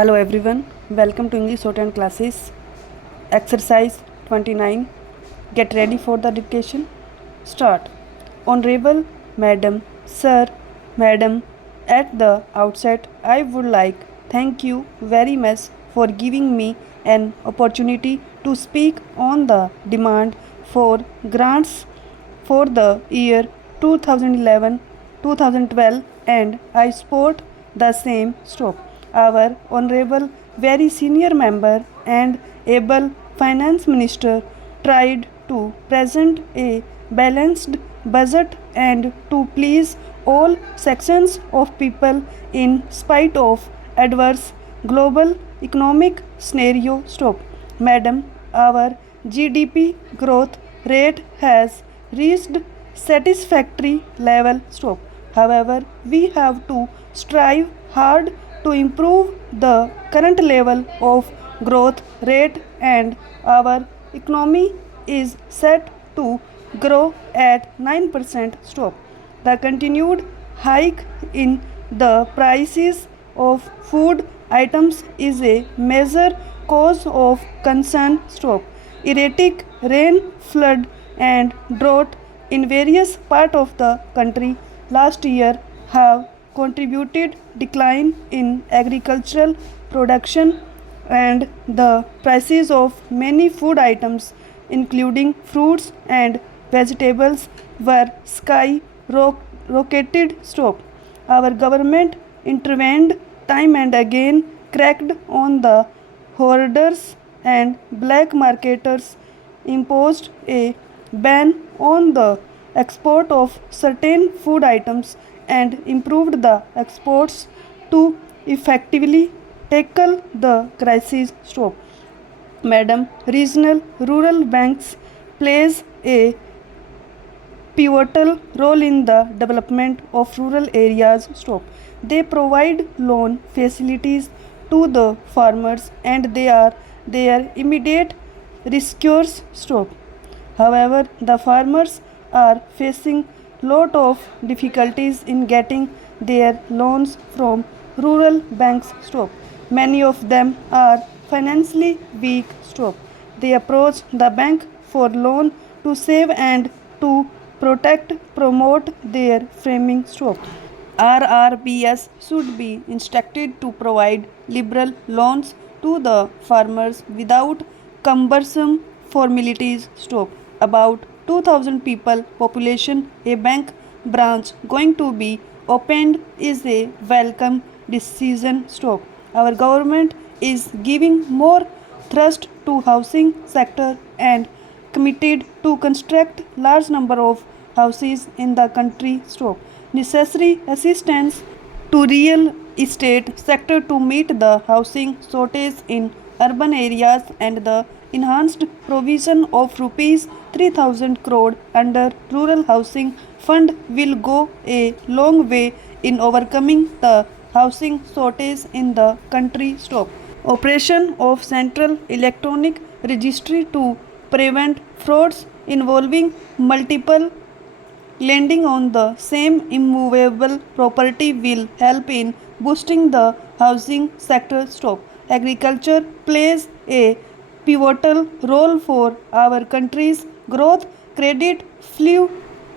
Hello everyone, welcome to English shorthand classes. Exercise 29. Get ready for the dictation. Start. Honorable Madam, Sir, Madam, at the outset I would like thank you very much for giving me an opportunity to speak on the demand for grants for the year 2011-2012 and I support the same stroke. Our Honorable, very senior member and able Finance Minister tried to present a balanced budget and to please all sections of people in spite of adverse global economic scenario. Stop. Madam, our GDP growth rate has reached satisfactory level. Stop. However, we have to strive hard to improve the current level of growth rate and our economy is set to grow at 9%. Stop. The continued hike in the prices of food items is a major cause of concern. Stop. Erratic rain, flood and drought in various parts of the country last year have contributed decline in agricultural production and the prices of many food items including fruits and vegetables were skyrocketed. Stop. Our government intervened time and again, cracked on the hoarders and black marketers, imposed a ban on the export of certain food items and improved the exports to effectively tackle the crisis. Stop. Madam, regional rural banks plays a pivotal role in the development of rural areas. Stop. They provide loan facilities to the farmers and they are their immediate rescuers. Stop. However, the farmers are facing lot of difficulties in getting their loans from rural banks. Stop. Many of them are financially weak. Stop. They approach the bank for loan to save and to promote their framing. Stop. RRBS should be instructed to provide liberal loans to the farmers without cumbersome formalities. Stop. About 2000 people population, a bank branch going to be opened is a welcome decision. Stop. Our government is giving more thrust to housing sector and committed to construct large number of houses in the country. Stop. Necessary assistance to real estate sector to meet the housing shortage in urban areas and the enhanced provision of rupees 3000 crore under rural housing fund will go a long way in overcoming the housing shortage in the country. Stop. Operation of central electronic registry to prevent frauds involving multiple lending on the same immovable property will help in boosting the housing sector. Stop. Agriculture plays a pivotal role for our country's growth. Credit flew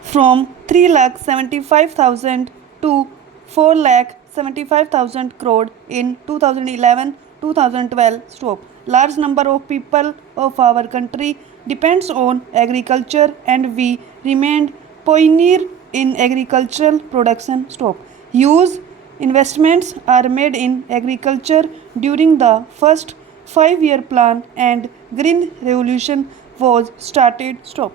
from 3,75,000 to 4,75,000 crore in 2011-2012. Stop. Large number of people of our country depends on agriculture and we remained pioneer in agricultural production. Stop. Huge investments are made in agriculture during the first 5-year plan and green revolution was started. Stop.